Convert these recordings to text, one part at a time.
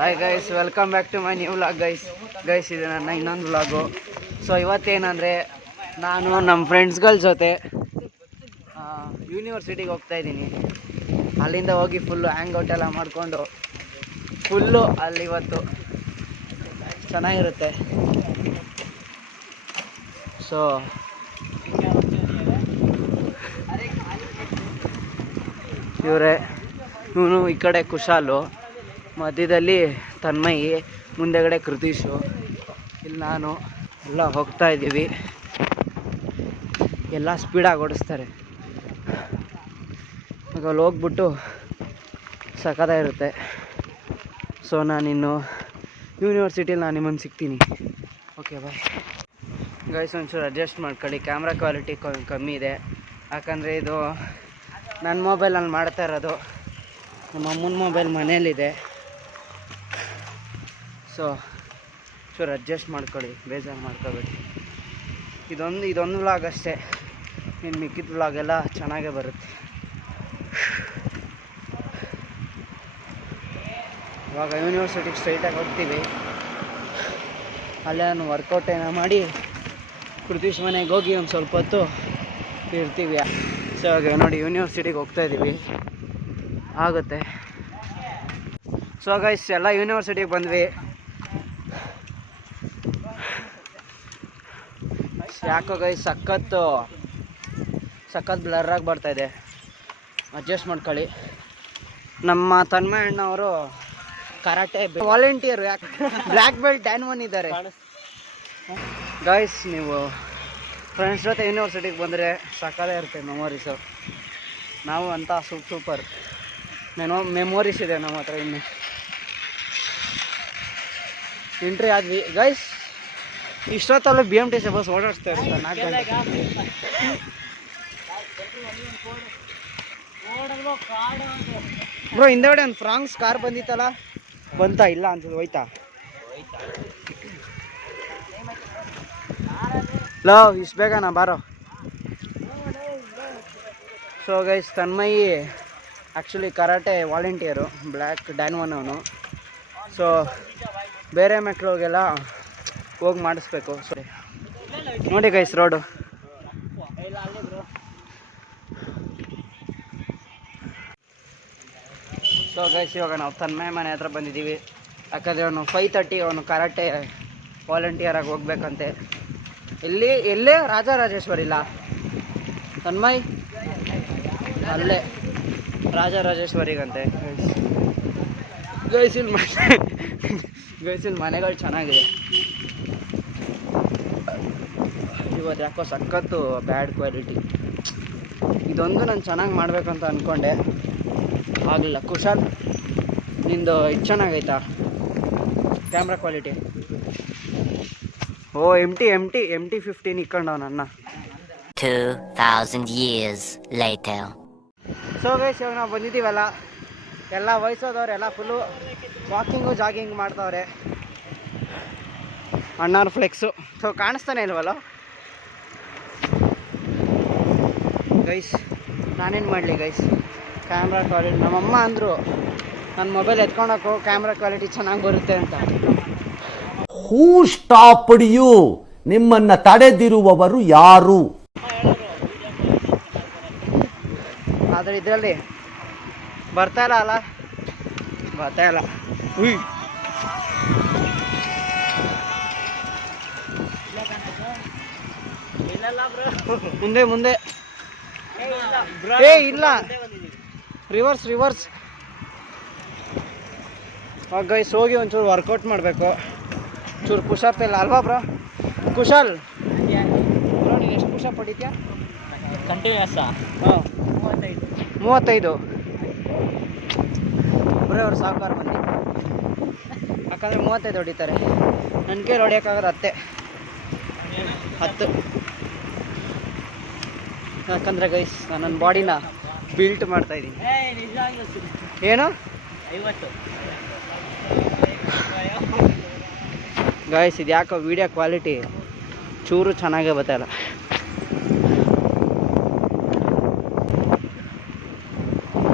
Hi guys, welcome back to my new vlog guys ಇದು ನನ್ನ ಇನ್ನೊಂದು ವ್ಲಾಗು. ಸೊ ಇವತ್ತೇನಂದರೆ ನಾನು ನಮ್ಮ ಫ್ರೆಂಡ್ಸ್ಗಳ ಜೊತೆ ಯೂನಿವರ್ಸಿಟಿಗೆ ಹೋಗ್ತಾ ಇದ್ದೀನಿ. ಅಲ್ಲಿಂದ ಹೋಗಿ ಫುಲ್ಲು ಹ್ಯಾಂಗ್ಔಟ್ ಎಲ್ಲ ಮಾಡಿಕೊಂಡು ಫುಲ್ಲು ಅಲ್ಲಿ ಇವತ್ತು ಚೆನ್ನಾಗಿರುತ್ತೆ. ಸೊ ಇವನು ಈ ಕಡೆ ಕುಶಾಲು, ಮಧ್ಯದಲ್ಲಿ ತನ್ಮಯಿ, ಮುಂದೆಗಡೆ ಕೃತೀಶು, ಇಲ್ಲಿ ನಾನು ಎಲ್ಲ ಹೋಗ್ತಾ ಇದ್ದೀವಿ. ಎಲ್ಲ ಸ್ಪೀಡಾಗಿ ಓಡಿಸ್ತಾರೆ. ಆಗ ಅಲ್ಲಿ ಹೋಗ್ಬಿಟ್ಟು ಸಖತ್ತಾಗಿರುತ್ತೆ. ಸೊ ನಾನಿನ್ನು ಯೂನಿವರ್ಸಿಟಿಲಿ ನಾನು ನಿಮ್ಮನ್ನು ಸಿಗ್ತೀನಿ. Okay bye guys. ಒಂಚೂರು ಅಡ್ಜಸ್ಟ್ ಮಾಡ್ಕೊಳ್ಳಿ, ಕ್ಯಾಮ್ರಾ ಕ್ವಾಲಿಟಿ ಕಮ್ಮಿ ಇದೆ. ಯಾಕಂದರೆ ಇದು ನನ್ನ ಮೊಬೈಲಲ್ಲಿ ಮಾಡ್ತಾ ಇರೋದು, ನಮ್ಮ ಅಮ್ಮನ ಮೊಬೈಲ್ ಮನೇಲಿದೆ. ಸೊ ಚೂರು ಅಡ್ಜಸ್ಟ್ ಮಾಡ್ಕೊಳ್ಳಿ, ಬೇಜಾರು ಮಾಡ್ಕೋಬೇಡಿ. ಇದೊಂದು ವ್ಲಾಗ್ ಅಷ್ಟೇ, ಇನ್ನು ಮಿಕ್ಕಿದ ವ್ಲಾಗೆಲ್ಲ ಚೆನ್ನಾಗೇ ಬರುತ್ತೆ. ಇವಾಗ ಯೂನಿವರ್ಸಿಟಿಗೆ ಸ್ಟ್ರೈಟಾಗಿ ಹೋಗ್ತೀವಿ. ಅಲ್ಲೇ ನಾನು ವರ್ಕೌಟ್ ಏನೋ ಮಾಡಿ ಕೃತೀಶ್ ಮನೆಗೆ ಹೋಗಿ ಒಂದು ಸ್ವಲ್ಪ ಹೊತ್ತು ಇರ್ತೀವಿ. ಸೊ ಇವಾಗ ನೋಡಿ ಯೂನಿವರ್ಸಿಟಿಗೆ ಹೋಗ್ತಾ ಇದ್ದೀವಿ, ಆಗುತ್ತೆ. ಸೊ ಗೈಸ್ ಎಲ್ಲ ಯೂನಿವರ್ಸಿಟಿಗೆ ಬಂದ್ವಿ. ಯಾಕೋ ಗೈಸ್ ಸಖತ್ತು ಬ್ಲರ್ರಾಗಿ ಬರ್ತಾಯಿದೆ, ಅಡ್ಜಸ್ಟ್ ಮಾಡ್ಕೊಳ್ಳಿ. ನಮ್ಮ ತನ್ಮಯ ಅಣ್ಣವರು ಕರಾಟೆ ವಾಲಂಟಿಯರು, ಯಾಕೆ ಬ್ಲ್ಯಾಕ್ ಬೆಲ್ಟ್ ಡ್ಯಾನ್ 1 ಇದ್ದಾರೆ ಗೈಸ್. ನೀವು ಫ್ರೆಂಡ್ಸ್ ಜೊತೆ ಯೂನಿವರ್ಸಿಟಿಗೆ ಬಂದರೆ ಸಕ್ಕದೇ ಇರುತ್ತೆ ಮೆಮೊರೀಸು. ನಾವು ಅಂತ ಸೂಪರ್ ಮೆಮೊರೀಸ್ ಇದೆ ನಮ್ಮ ಹತ್ರ. ಇನ್ನು ಎಂಟ್ರಿ ಆದ್ವಿ ಗೈಸ್. ಇಷ್ಟೊತ್ತಲ್ಲೂ BMTC ಬಸ್ ಓಡಾಡಿಸ್ತಾ ಇರುತ್ತೆ 4 ಗಂಟೆ. ಬ್ರೋ ಹಿಂದೆಗಡೆ ಒಂದು ಫ್ರಾಂಕ್ಸ್ ಕಾರ್ ಬಂದಿತ್ತಲ್ಲ, ಬಂತಾ? ಇಲ್ಲ ಅನ್ಸೋದು, ಹೋಯ್ತಾ? ಲವ್ ಇಷ್ಟು ಬೇಗನಾ ಬಾರೋ. So guys Tanmayi actually karate volunteer, black dan 1 ಅವನು. ಸೊ ಬೇರೆ ಮಕ್ಕಳಿಗೆಲ್ಲ ಹೋಗಿ ಮಾಡಿಸ್ಬೇಕು. ಸೊ ನೋಡಿ ಗೈಸ್ ರೋಡು. ಸೊ ಗೈಸ್ ಇವಾಗ ನಾವು ತನ್ಮಯ ಮನೆ ಹತ್ರ ಬಂದಿದ್ದೀವಿ. ಯಾಕಂದರೆ ಅವನು 5:30 ಅವನು ಕರಾಟೆ ವಾಲಂಟಿಯರಾಗಿ ಹೋಗ್ಬೇಕಂತೆ. ಎಲ್ಲೇ ರಾಜರಾಜೇಶ್ವರಿ ಇಲ್ಲ ತನ್ಮಯ್, ಅಲ್ಲೇ ರಾಜರಾಜೇಶ್ವರಿಗಂತೆ ಗೈಸಿಲ್ ಮನೆಗಳು ಚೆನ್ನಾಗಿದೆ. ಇವತ್ತು ಯಾಕೋ ಸಖತ್ತು ಬ್ಯಾಡ್ ಕ್ವಾಲಿಟಿ. ಇದೊಂದು ನಾನು ಚೆನ್ನಾಗಿ ಮಾಡಬೇಕಂತ ಅಂದ್ಕೊಂಡೆ, ಆಗಲಿಲ್ಲ. ಕುಶಾಲ್ ನಿಂದು ಇದು ಚೆನ್ನಾಗೈತಾ ಕ್ಯಾಮ್ರಾ ಕ್ವಾಲಿಟಿ? ಓ MT 15 ಇಕ್ಕೊಂಡವ ನನ್ನ. 2000 years later. ಸೊ ಗೈಸ್ ಇವಾಗ ನಾವು ಬಂದಿದ್ದೀವಲ್ಲ, ಎಲ್ಲ ವಯಸ್ಸಾದವ್ರು ಎಲ್ಲ ಫುಲ್ಲು ವಾಕಿಂಗು ಜಾಗಿಂಗ್ ಮಾಡ್ತವ್ರೆ. ಅಣ್ಣವ್ರ ಫ್ಲೆಕ್ಸು. ಸೊ ಕಾಣಿಸ್ತಾನೆ ಇಲ್ವಲ್ಲ ಗೈಸ್, ನಾನೇನು ಮಾಡಲಿ ಗೈಸ್. ಕ್ಯಾಮ್ರಾ ಕ್ವಾಲಿಟಿ ನಮ್ಮಮ್ಮ ಅಂದರು ನನ್ನ ಮೊಬೈಲ್ ಎತ್ಕೊಂಡೋಕ್ಕೋ ಕ್ಯಾಮ್ರಾ ಕ್ವಾಲಿಟಿ ಚೆನ್ನಾಗಿ ಬರುತ್ತೆ ಅಂತ. ಹೂ ಸ್ಟಾಪ್ಡ್ ಯು? ನಿಮ್ಮನ್ನ ತಡೆದಿರುವವರು ಯಾರು? ಆದರೆ ಇದರಲ್ಲಿ ಬರ್ತಾ ಇಲ್ಲ. ಉಯ್ ಮುಂದೆ ಇಲ್ಲ, ರಿವರ್ಸ್. ಗೈಸ್ ಹೋಗಿ ಒಂಚೂರು ವರ್ಕೌಟ್ ಮಾಡಬೇಕು, ಚೂರು ಪುಷಪ್ ಇಲ್ಲ ಅಲ್ವಾ ಬ್ರೋ? ಕುಶಾಲ್ ಬ್ರೋ ನೀನು ಎಷ್ಟು ಪುಷಪ್ ಹೊಡಿತೀಯಾ ಕಂಟಿನ್ಯೂಸ್? ಹಾಂ 35. ಬರೀ ಅವ್ರು ಸಾಕಾರ ಬಂದು, ಯಾಕಂದರೆ 35 ಹೊಡಿತಾರೆ. ನನ್ನ ಕೈಲಿ ಹೊಡಿಯೋಕ್ಕಾಗೋದು 10. ಯಾಕಂದರೆ ಗೈಸ್ ನಾನು ನನ್ನ ಬಾಡಿನ ಬಿಲ್ಟ್ ಮಾಡ್ತಾಯಿದ್ದೀನಿ. ಏನು 50 ಗೈಸ್ ಇದು ಯಾಕೋ ವಿಡಿಯೋ ಕ್ವಾಲಿಟಿ ಚೂರು ಚೆನ್ನಾಗೇ ಬರ್ತಾಯಿಲ್ಲ.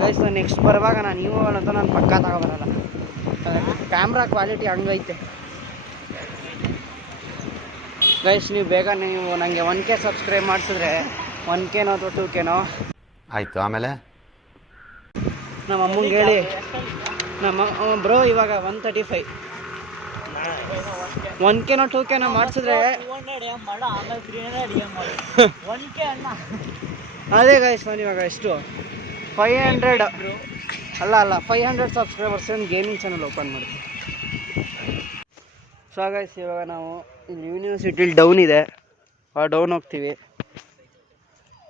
ಗೈಸ್ ನಾನು ನೆಕ್ಸ್ಟ್ ಬರುವಾಗ ನಾನು ನೀವು ಅಂತ ನಾನು ಪಕ್ಕ ತಗೊಬರಲ್ಲ. ಕ್ಯಾಮ್ರಾ ಕ್ವಾಲಿಟಿ ಹಂಗೈತೆ ಗೈಸ್. ನೀವು ಬೇಗ ನೀವು ನನಗೆ 1K ಸಬ್ಸ್ಕ್ರೈಬ್ ಮಾಡಿಸಿದ್ರೆ 1Kನೋ ಅಥವಾ 2Kನೋ ಆಯಿತು. ಆಮೇಲೆ ನಮ್ಮ ಅಮ್ಮಂಗೆ ಹೇಳಿ ನಮ್ಮ ಬ್ರೋ ಇವಾಗ 135 1Kನೋ 2Kನೋ ಮಾಡಿಸಿದ್ರೆ 200 ಮಾಡು, ಆಮೇಲೆ 300 ಮಾಡು. 1K ಅಣ್ಣ. ಅದೇ ಗೈಸ್ ನಾನು ಇವಾಗ ಎಷ್ಟು 500 ಅಲ್ಲ 500 ಸಬ್ಸ್ಕ್ರೈಬರ್ಸ್ ಒಂದು ಗೇಮಿಂಗ್ ಚಾನಲ್ ಓಪನ್ ಮಾಡ್ತೀವಿ. ಸೊ ಗೈಸ್ ಇವಾಗ ನಾವು ಇಲ್ಲಿ ಯೂನಿವರ್ಸಿಟಿಲಿ ಡೌನ್ ಇದೆ, ಆ ಡೌನ್ ಹೋಗ್ತೀವಿ.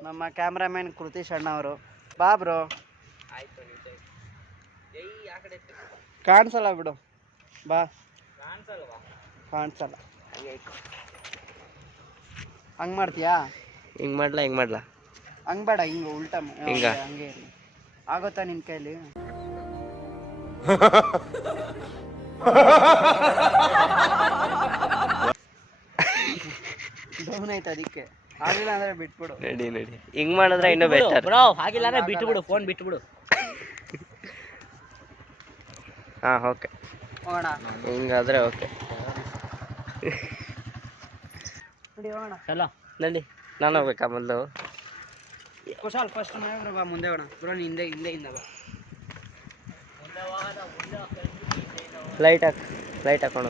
ನಮ್ಮ ಕ್ಯಾಮ್ರಾಮ್ಯಾನ್ ಕೃತೀಶ್ ಅಣ್ಣ ಅವರು. ಬಾ ಬ್ರೋ. ಕಾಣಿಸಲ್ಲ ಬಿಡು, ಬಾ. ಕಾಣಿಸಲ್ಲ ಹಂಗೆ ಮಾಡ್ತೀಯಾ? ಹಿಂಗೆ ಮಾಡ್ಲಾ ಹಂಗೆ ಬೇಡ, ಹಿಂಗೆ ಉಲ್ಟಾ ಹಿಂಗ? ಹಂಗೆ ಇರಲಿ. ಆಗುತ್ತಾ ನಿನ್ನ ಕೈಲಿ? ಡೌನ್ ಆಯ್ತು, ಅದಕ್ಕೆ ಆಗಿಲ್ಲ ಅಂದ್ರೆ ಬಿಟ್ಬಿಡು. ನಡಿ ಹಿಂಗ್ ಮಾಡಿದ್ರೆ ಇನ್ನೂ ಬೆಟರ್ ಬ್ರೋ. ಆಗಿಲ್ಲ ಅಂದ್ರೆ ಬಿಟ್ಬಿಡು, ಫೋನ್ ಬಿಟ್ಬಿಡು. ಹಾಂ ಓಕೆ, ಹೋಗೋಣ. ಹಿಂಗಾದ್ರೆ ಓಕೆ. ನಡಿ ಹೋಗೋಣ. ಚಲ ನಡಿ. ನಾನು ಹೋಗ್ಬೇಕಾ ಮೊದಲು? ಕುಶಾಲ್ ಫಸ್ಟ್ ಮನೆ ಬಾ, ಮುಂದೆ ಹೋಗೋಣ. ಬ್ರೋ ಹಿಂದೆ ಬಾ. ಲೈಟ್ ಹಾಕೋಣ.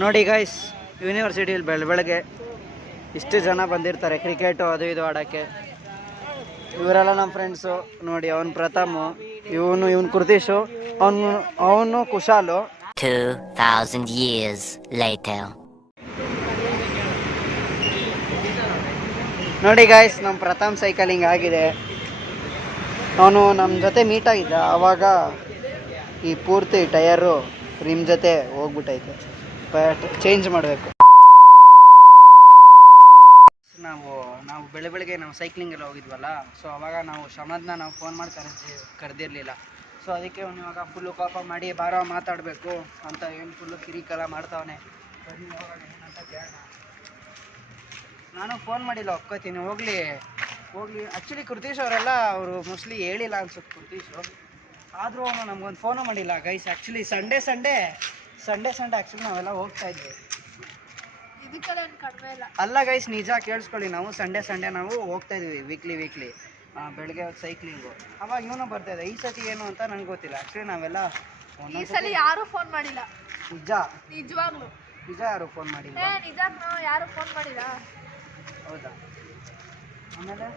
ನೋಡಿ ಗೈಸ್, ಯೂನಿವರ್ಸಿಟಿಯಲ್ಲಿ ಬೆಳಗ್ಗೆ ಇಷ್ಟು ಜನ ಬಂದಿರ್ತಾರೆ ಕ್ರಿಕೆಟು ಅದು ಇದು ಆಡೋಕ್ಕೆ. ಇವರೆಲ್ಲ ನಮ್ಮ ಫ್ರೆಂಡ್ಸು. ನೋಡಿ ಅವನು ಪ್ರಥಮು, ಇವನು ಕೃತೀಶು, ಅವನು ಕುಶಾಲು. 2000 years later. ನೋಡಿ ಗಾಯ್ಸ್, ನಮ್ಮ ಪ್ರಥಮ್ ಸೈಕಲಿಂಗ್ ಆಗಿದೆ. ಅವನು ನಮ್ಮ ಜೊತೆ ಮೀಟ್ ಆಗಿದ್ದ, ಆವಾಗ ಈ ಪೂರ್ತಿ ಟಯರು ರಿಮ್ ಜೊತೆ ಹೋಗ್ಬಿಟ್ಟೈತೆ, ಬಟ್ ಚೇಂಜ್ ಮಾಡಬೇಕು. ನಾವು ಬೆಳಗ್ಗೆ ನಾವು ಸೈಕ್ಲಿಂಗ್ ಎಲ್ಲ ಹೋಗಿದ್ವಲ್ಲ, ಸೊ ಅವಾಗ ನಾವು ಶ್ರಮದ್ನ ನಾವು ಫೋನ್ ಮಾಡಿ ಕರೆದಿರಲಿಲ್ಲ. ಸೊ ಅದಕ್ಕೆ ಅವ್ನು ಇವಾಗ ಫುಲ್ಲು ಕೋಪ ಮಾಡಿ ಬಾರೋ ಮಾತಾಡಬೇಕು ಅಂತ ಏನು ಫುಲ್ಲು ಕಿರಿಕೆಲ್ಲ ಮಾಡ್ತಾವನೆ. ಏನಂತ ಕೇಳೋಣ. ನಾನು ಫೋನ್ ಮಾಡಿಲ್ಲ, ಒಪ್ಕೋತೀನಿ. ಹೋಗ್ಲಿ. ಆ್ಯಕ್ಚುಲಿ ಕೃತೀಶ್ ಅವರೆಲ್ಲ ಅವರು ಮೋಸ್ಟ್ಲಿ ಹೇಳಿಲ್ಲ ಅನ್ಸುತ್ತೆ ಕೃತೀಶು, ಆದರೂ ಅವನು ನಮ್ಗೊಂದು ಫೋನು ಮಾಡಿಲ್ಲ ಗೈಸ್. ಆ್ಯಕ್ಚುಲಿ ಸಂಡೇ ಆ್ಯಕ್ಚುಲಿ ನಾವೆಲ್ಲ ಹೋಗ್ತಾ ಇದ್ವಿ. ಅಲ್ಲ ಗೈಸ್, ನಿಜ ಕೇಳಿಸ್ಕೊಳ್ಳಿ, ನಾವು ಸಂಡೇ ನಾವು ಹೋಗ್ತಾ ಇದ್ವಿ ವೀಕ್ಲಿ ಬೆಳಗ್ಗೆ ಸೈಕ್ಲಿಂಗು. ಅವಾಗ ಇವನು ಬರ್ತಾಯಿದ್ದೆ. ಈ ಸತಿ ಏನು ಅಂತ ನನಗೆ ಗೊತ್ತಿಲ್ಲ. ಆ್ಯಕ್ಚುಲಿ ನಾವೆಲ್ಲ ಈ ಸಲ ಯಾರು ಫೋನ್ ಮಾಡಿಲ್ಲ. ನಿಜ ನಿಜವಾಗ್ಲು ನಿಜ ಯಾರು ಫೋನ್ ಮಾಡಿಲ್ಲ. ನಿಜಾಗ್ನು ಯಾರು ಫೋನ್ ಮಾಡಿಲ್ಲ. ಹೌದಾ? ಆಮೇಲೆ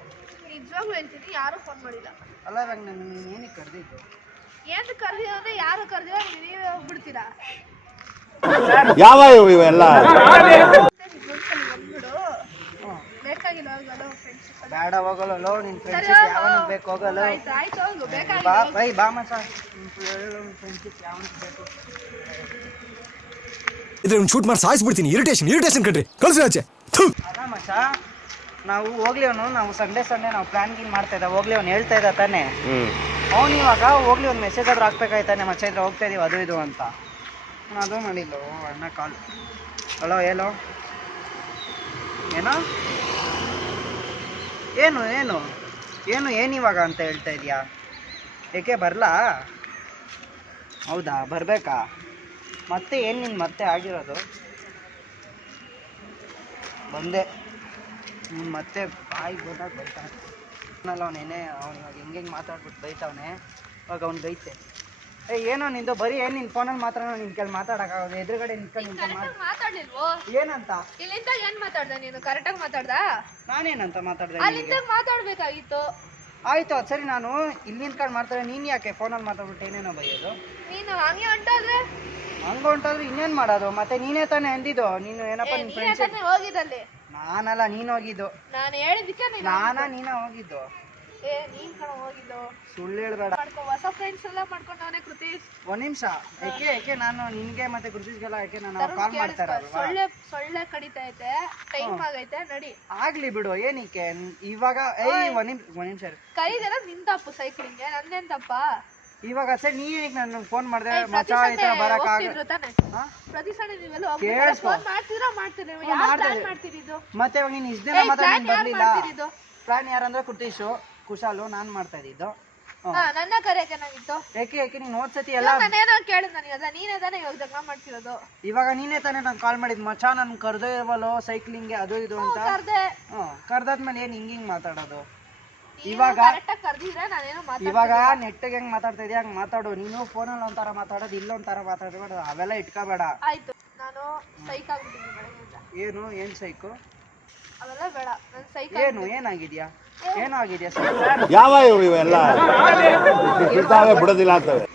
ನಿಜವಾಗ್ಲು ಹೇಳ್ತೀನಿ, ಯಾರು ಫೋನ್ ಮಾಡಿಲ್ಲ. ಅಲ್ಲ ಇವಾಗ ನಾನು ಏನಕ್ಕೆ ಕರೆದಿದ್ದು? ಏನು ಕರೆದಿರೋದ್ರೆ ಯಾರು ಕರೆದಿರೋ ನೀವೇ ಹೋಗ್ಬಿಡ್ತೀರಾ. ಯಾವ ಇವೆಲ್ಲ ಬಂದ್ಬಿಡು, ಬೇಕಾಗಿಲ್ಲ ಹೋಗಲ್ಲ ಫ್ರೆಂಡ್ಶಿಪ್. ಬೇಡ ಹೋಗಲ್ಲ, ನಿನ್ ಫ್ರೆಂಡ್ಶಿಪ್ ಯಾವನಿಗೆ ಬೇಕು ಹೋಗಲ್ಲ. ಆಯ್ತು ಹೋಗು, ಬಾ ಬೇಕಾಗಿಲ್ಲ. ಬೈ ಬಾ ಮಚ್ಚ, ಫ್ರೆಂಡ್ಶಿಪ್ ಯಾವನಿಗೆ ಬೇಕು. ಇದ್ರೆ ಶೂಟ್ ಮಾಡಿ ಸಾಯಿಸ್ಬಿಡ್ತೀನಿ. ಇರಿಟೇಷನ್ ಕಣ್ರಿ, ಕಳ್ಸಿ ಆಚೆ. ಅದ ಮಚ್ಚ, ನಾವು ಹೋಗ್ಲಿ ನಾವು ಸಂಡೇ ನಾವು ಪ್ಲಾನ್ ಗೀನ್ ಮಾಡ್ತಾ ಇದ್ದ, ಹೋಗ್ಲಿ ಅವ್ನು ಹೇಳ್ತಾ ಇದ್ದ ತಾನೆ. ಅವ್ನು ಇವಾಗ ಹೋಗ್ಲಿ ಒಂದು ಮೆಸೇಜ್ ಆದ್ರೂ ಹಾಕ್ಬೇಕಾಯ್ತಾನೆ, ಮಚ್ಚ ಇದ್ರೆ ಹೋಗ್ತಾ ಇದೀವಿ ಅದು ಇದು ಅಂತ. ನಾನು ಅದು ಮಾಡಿಲ್ಲ. ಅಣ್ಣ ಕಾಲ್. ಹಲೋ ಹೇಳೋ. ಏನೋ ಏನು ಏನು ಏನು ಏನಿವಾಗ ಅಂತ ಹೇಳ್ತಾ ಇದೀಯಾ? ಏಕೆ ಬರಲಾ? ಹೌದಾ, ಬರಬೇಕಾ? ಮತ್ತೆ ಏನು ನಿನ್ನ ಮತ್ತೆ ಆಗಿರೋದು? ಬಂದೆ ನೀನು ಮತ್ತೆ ಬಾಯಿಗೆ ಬಂದಾಗ ಬೈತಾನೆ. ಅವನೇನೆ ಅವ್ನು ಇವಾಗ ಹೆಂಗೆ ಮಾತಾಡ್ಬಿಟ್ಟು ಬೈತಾವನೆ. ಇವಾಗ ಅವ್ನು ಬೈತೆ, ಏನೋ ನಿಂದು ಬರೀ ಏನು ನಿನ್ನ ಫೋನಲ್ಲಿ ಮಾತ್ರ ನಿನ್ನ ಕೇಳಿ ಮಾತಾಡೋಕ್ಕಾಗೋದು. ಎದುರುಗಡೆ ನಿಂತ್ಕೊಂಡು ಮಾತಾಡ್ಲಿಲ್ವೋ? ಏನಂತ? ಇಲ್ಲಿಂದ ಏನ್ ಮಾತಾಡ್ದ ನೀನು? ಕರೆಕ್ಟಾಗಿ ಮಾತಾಡ್ದ? ನಾನೇನಂತ ಮಾತಾಡ್ದೆ? ಅಲ್ಲಿಂದ ಮಾತಾಡ್ಬೇಕಾಗಿತ್ತು. ಆಯ್ತು ಅದು ಸರಿ, ನಾನು ಇಲ್ಲಿ ನಿಂತ್ಕೊಂಡು ಮಾಡ್ತಾರೆ, ನೀನು ಯಾಕೆ ಫೋನಲ್ಲಿ ಮಾತಾಡ್ಬಿಟ್ಟು ಏನೇನೋ ಬೈಯೋದು? ನೀನು ಹಂಗೆ ಹೊಂಟೋದ್ರೆ ಹಂಗೆ ಹೊಂಟೋದ್ರೆ ಇನ್ನೇನು ಮಾಡೋದು? ಮತ್ತೆ ನೀನೇ ತಾನೇ ಅಂದಿದ್ದು, ನೀನು ಏನಪ್ಪ ನಿನ್ನ ಫ್ರೆಂಡ್ಸ್. ಹೋಗಿದ್ದಲ್ಲಿ ನಾನಲ್ಲ, ನೀನು ಹೋಗಿದ್ದು. ನಾನು ಹೇಳಿದಕ್ಕೆ ನೀನೇ ಹೋಗಿದ್ದು. ನೀನ್ ಕಣ ಹೋಗಿದ್ದು. ಸುಳ್ಳು ಹೇಳ್ಬೇಡ. ಹೊಸ ಫ್ರೆಂಡ್ಸ್ ಎಲ್ಲ ಮಾಡ್ಕೊಂಡವನೇ ಕೃತೀಶ್. ಒಂದ್ ನಿಮಿಷ, ಯಾಕೆ ನಾನು ನಿನ್ಗೆ ಮತ್ತೆ ಕೃತೀಶ್ಗೆಲ್ಲ ಯಾಕೆ ನಾನು ಕಾಲ್ ಮಾಡ್ತಾರಲ್ವಾ? ಸೊಳ್ಳೆ ಕಡಿತಾ ಐತೆ, ಟೈಮ್ ಆಗೈತೆ, ನಡಿ. ಆಗ್ಲಿ ಬಿಡು, ಏನಕ್ಕೆ ಇವಾಗ? ಒಂದ್ ನಿಮಿಷ ಕೈದೆಲ್ಲ ನಿನ್ ತಪ್ಪು, ಸೈಕ್ಲಿಂಗ್ ನಂದೇನ್ ತಪ್ಪ? ಇವಾಗ ಸರಿ, ನೀ ಈಗ ನಾನು ಫೋನ್ ಮಾಡಿದೆ ಮಚ್ಚ ಈ ಥರ ಬರಕ್ಕಾಗ ತಾನೆ. ಪ್ರತಿ ಸಂಡೆ ನೀವೆಲ್ಲ ಕೇಳಿಸ್ಕೊ. ಫೋನ್ ಮಾಡ್ತೀರಿ. ಮಾಡ್ತಿದ್ದು ಮತ್ತೆ ಇವಾಗ ನೀನು ಇಷ್ಟ ದಿನ ಮಾತ್ರ ನೀನು ಬರ್ಲಿಲ್ಲ. ಪ್ಲಾನ್ ಯಾರಂದ್ರೆ ಕೃತೀಶು, ಕುಶಾಲು, ನಾನು ಮಾಡ್ತಾ ಇದ್ದಿದ್ದು. ನನ್ನ ಕರೆ ಚೆನ್ನಾಗಿತ್ತು. ಯಾಕೆ ನೀನು ಹೋದ್ಸತಿ ಎಲ್ಲ ನಾನೇನೋ ಕೇಳಿದ್ ನನಗೆ, ನೀನೇ ತಾನೇ ಇವಾಗ ಜಗಳ ಮಾಡ್ತಿರೋದು. ಇವಾಗ ನೀನೇ ತಾನೇ ನಾನು ಕಾಲ್ ಮಾಡಿದ್, ಮಚ್ಚ ನನ್ ಕರ್ದೇ ಇಲ್ವಲ್ಲೋ ಸೈಕ್ಲಿಂಗ್ಗೆ ಅದು ಇದು ಅಂತ. ಕರ್ದಾದ್ಮೇಲೆ ಏನ್ ಹಿಂಗ್ ಮಾತಾಡೋದು? ಇವಾಗ ನೆಟ್ಟಿಗೆ ಹೆಂಗ್ ಮಾತಾಡ್ತಾ ಇದೀಯ ಹಂಗ್ ಮಾತಾಡು. ನೀನು ಫೋನಲ್ಲಿ ಒಂಥರ ಮಾತಾಡೋದು, ಇಲ್ಲೊಂಥರ ಮಾತಾಡಬೇಡ, ಅವೆಲ್ಲ ಇಟ್ಕೋಬೇಡ. ಆಯ್ತು, ನಾನು ಸೈಕ್ ಆಗ್ಬಿಟ್ಟಿದ್ದೀನಿ ಬೆಳಗ್ಗೆಯಿಂದ. ಏನ್ ಸೈಕು? ಅವೆಲ್ಲ ಬೇಡ, ನಾನು ಸೈಕ್. ಏನಾಗಿದ್ಯಾ? ಯಾವ ಇವೆಲ್ಲ ಇರ್ತಾವೆ, ಬಿಡೋದಿಲ್ಲ ಅಂತವೆ.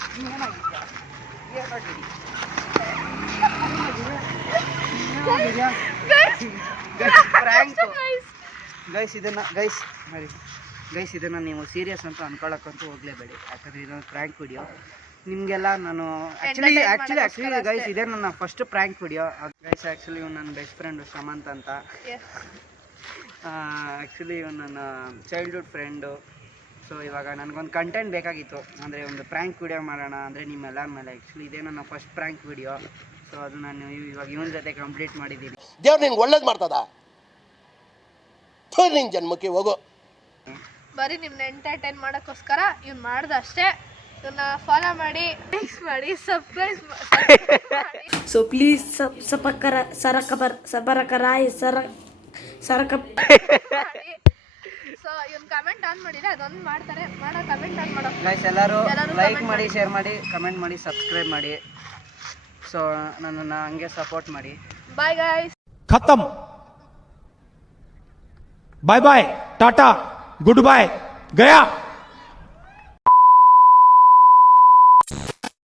ಇದನ್ನ ನೀವು ಸೀರಿಯಸ್ ಅಂತ ಅನ್ಕೊಳಕ್ಕಂತೂ ಹೋಗ್ಲೇಬೇಡಿ, ಯಾಕಂದ್ರೆ ಇದೊಂದು ಪ್ರ್ಯಾಂಕ್ ವಿಡಿಯೋ. ನಿಮಗೆಲ್ಲ ನಾನು ಆ್ಯಕ್ಚುಲಿ ಗೈಸ್ ಇದೇ ನನ್ನ first prank video. Guys actually ಇವ್ನು ನನ್ನ ಬೆಸ್ಟ್ ಫ್ರೆಂಡು ಶಮಂತ್ ಅಂತ. ಆ್ಯಕ್ಚುಲಿ ಇವ್ನು ನನ್ನ ಚೈಲ್ಡ್ಹುಡ್ ಫ್ರೆಂಡು. ಸೊ ಇವಾಗ ನನಗೊಂದು ಕಂಟೆಂಟ್ ಬೇಕಾಗಿತ್ತು, ಅಂದರೆ ಒಂದು ಪ್ರ್ಯಾಂಕ್ ವಿಡಿಯೋ ಮಾಡೋಣ ಅಂದರೆ ನಿಮ್ಮೆಲ್ಲರ ಮೇಲೆ. ಆ್ಯಕ್ಚುಲಿ ಇದೇ ನನ್ನ ಫಸ್ಟ್ ಪ್ರ್ಯಾಂಕ್ ವಿಡಿಯೋ. ಸೊ ಅದು ನಾನು ಇವಾಗ ಇವನ ಜೊತೆ ಕಂಪ್ಲೀಟ್ ಮಾಡಿದ್ದೀನಿ. ದೇವ್ರು ನಿಂಗೆ ಒಳ್ಳೇದು ಮಾಡ್ತದ, ನಿನ್ನ ಜನ್ಮಕ್ಕೆ ಹೋಗೋ. ಬರೀ ನಿಮ್ನ ಎಂಟರ್ಟೈನ್ ಮಾಡೋಕ್ಕೋಸ್ಕರ ಇವ್ನು ಮಾಡ್ದ ಅಷ್ಟೇ. ಇವನ್ನ ಫಾಲೋ ಮಾಡಿ, ಲೈಕ್ ಮಾಡಿ, ಸಬ್ಸ್ಕ್ರೈಬ್ ಮಾಡಿ. ಸೊ ಪ್ಲೀಸ್ ಸೊ ಇವ್ನು ಕಮೆಂಟ್ ಆನ್ ಮಾಡಿದ್ರೆ ಅದೊಂದು ಮಾಡ್ತಾರೆ, ಕಮೆಂಟ್ ಆನ್ ಮಾಡೋ ಗೈಸ್ ಎಲ್ಲರೂ ಲೈಕ್ ಮಾಡಿ, ಶೇರ್ ಮಾಡಿ, ಕಮೆಂಟ್ ಮಾಡಿ, ಸಬ್ಸ್ಕ್ರೈಬ್ ಮಾಡಿ. ಸೊ ನನ್ನನ್ನು ಹಂಗೆ ಸಪೋರ್ಟ್ ಮಾಡಿ. Bye guys. ಖತಮ್. Bye bye, tata, good bye, Gaya.